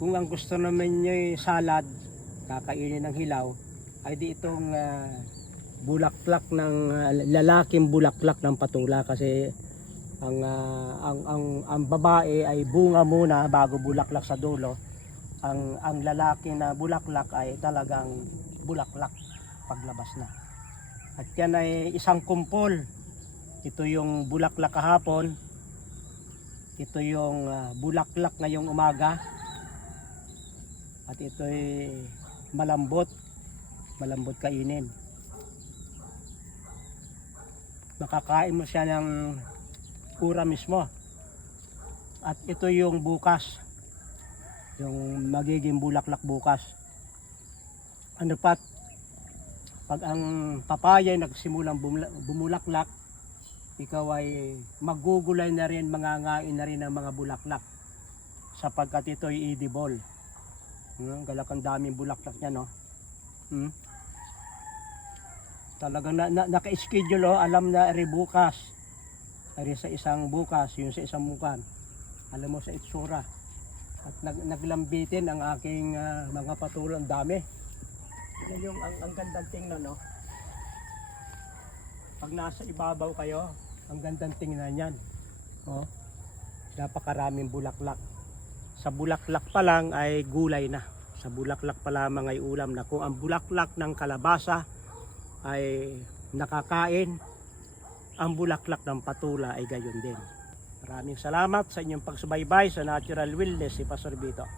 Kung ang gusto naman nyo salad, kakainin ng hilaw, ay di itong bulaklak ng lalaking bulaklak ng patula, kasi ang babae ay bunga muna bago bulaklak sa dulo. Ang lalaki na bulaklak ay talagang bulaklak paglabas na. At yan ay isang kumpol. Ito yung bulaklak kahapon, ito yung bulaklak ngayong umaga, at ito ay malambot kainin. Makakain mo siya ng pura mismo. At ito yung bukas, yung magiging bulaklak bukas. Ano pat, pag ang papaya ay nagsimulang bumulaklak, ikaw ay magugulay na rin, mangangain na rin ng mga bulaklak, sapagkat ito ay edible. Galakang daming bulaklak niya, no? Talagang naka-schedule, alam na rin bukas, rin sa isang bukas, yun sa isang mukan, alam mo sa itsura. At naglambitin ang aking mga patulang dami. Yan yung ang gandang tingnan, no? Pag nasa ibabaw kayo, ang gandang tingnan yan. Oh, napakaraming bulaklak. Sa bulaklak pa lang ay gulay na. Sa bulaklak pa lamang ay ulam na. Kung ang bulaklak ng kalabasa ay nakakain, ang bulaklak ng patula ay gayon din. Maraming salamat sa inyong pagsubaybay sa Natural Wellness si Pastor Vito.